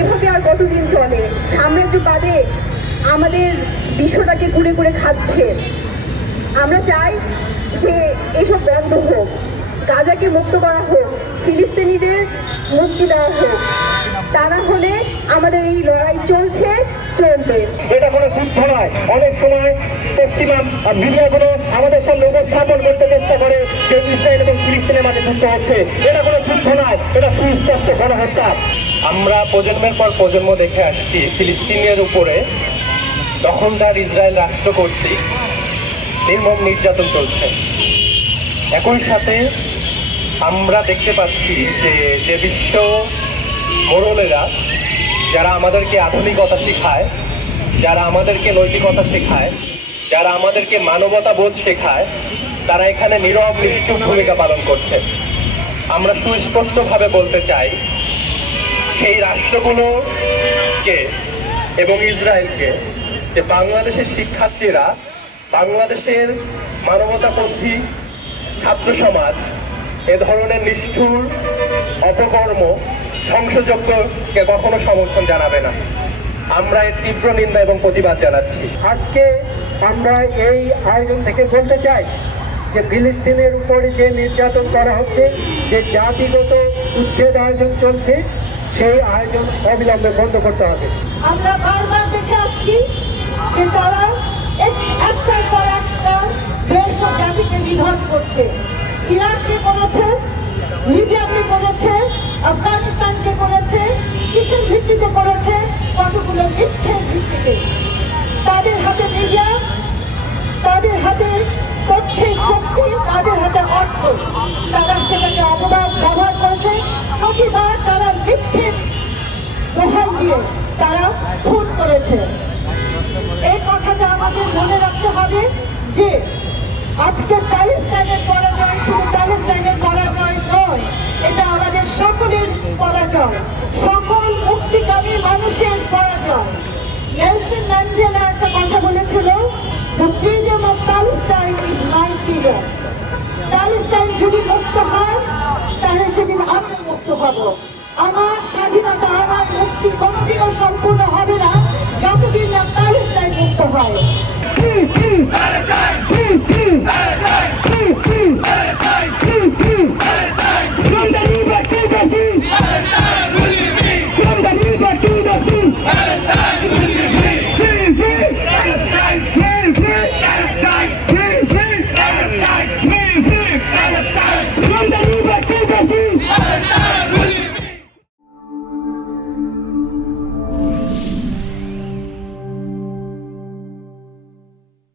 এভাবে আর কতদিন চলে? সাম্রাজ্যবাদে আমাদের বিশ্বটাকে কুড়ে কুড়ে খাচ্ছে। আমরা চাই যে এসব বন্ধ হোক, গাজাকে মুক্ত করা হোক, ফিলিস্তিনিদের মুক্তি দেওয়া হোক। তা না হলে আমাদের এই লড়াই চলবে। এটা কোনো যুদ্ধ নয়। অনেক সময় পশ্চিমা মিডিয়াগুলো আমাদের সামনে উপস্থাপন করতে চেষ্টা করে যে ইসরায়েল এবং ফিলিস্তিনের মাঝে যুদ্ধ হচ্ছে। এটা কোনো যুদ্ধ নয়, এটা সুস্পষ্ট গণহত্যা। আমরা প্রজন্মের পর প্রজন্ম দেখে আসছি ফিলিস্তিনের উপরে দখলদার ইসরায়েল রাষ্ট্র কর্তৃক নির্মম নির্যাতন চলছে। একই সাথে আমরা দেখতে পাচ্ছি যে বিশ্ব মোড়লেরা যারা আমাদেরকে আধুনিকতা শেখায়, যারা আমাদেরকে নৈতিকতা শেখায়, যারা আমাদেরকে মানবতা বোধ শেখায়, তারা এখানে নীরব নিষ্ঠুর ভূমিকা পালন করছে। আমরা সুস্পষ্টভাবে বলতে চাই সেই রাষ্ট্রগুলোকে এবং ইসরায়েলকে যে বাংলাদেশের শিক্ষার্থীরা, বাংলাদেশের মানবতাপন্থী ছাত্র সমাজ এ ধরনের নিষ্ঠুর অপকর্ম ধ্বংসযজ্ঞকে কখনো সমর্থন জানাবে না। আমরা এর তীব্র নিন্দা এবং প্রতিবাদ জানাচ্ছি। আজকে আমরা এই আয়োজন থেকে বলতে চাই যে ফিলিস্তিনের উপরে যে নির্যাতন করা হচ্ছে, যে জাতিগত উচ্ছেদ আয়োজন চলছে, সেই আয়োজন অবিলম্বে বন্ধ করতে হবে। আমরা বারবার দেখে আসছি যে তারা একটার পর একটা দেশ ও জাতিকে বিভাগ করছে। ইরাককে করেছে, লিবিয়াকে করেছে, আফগানিস্তানকে করেছে, কিসের ভিত্তিতে করেছে? কতগুলো মিথ্যের ভিত্তিতে। তাদের হাতে মিডিয়া, তাদের হাতে তথ্যের শক্তি, তাদের হাতে অর্থ, তারা সেটাকে অপবাদ ব্যবহার করেছে। প্রতিবার তারা মিথ্যের দোহাই দিয়ে তারা খুন করেছে। এই কথাটা আমাদের মনে রাখতে হবে যে আজকে প্যালেস্টাইনের পরাজয় শুধু প্যালেস্টাইনের পরাজয় নয়, এটা আমাদের সকলের পরাজয়, সকল মুক্তিকামী মানুষের পরাজয়। নেলসন ম্যান্ডেলা একটা কথা বলেছিল, দ্য ফ্রিডম অফ প্যালেস্টাইন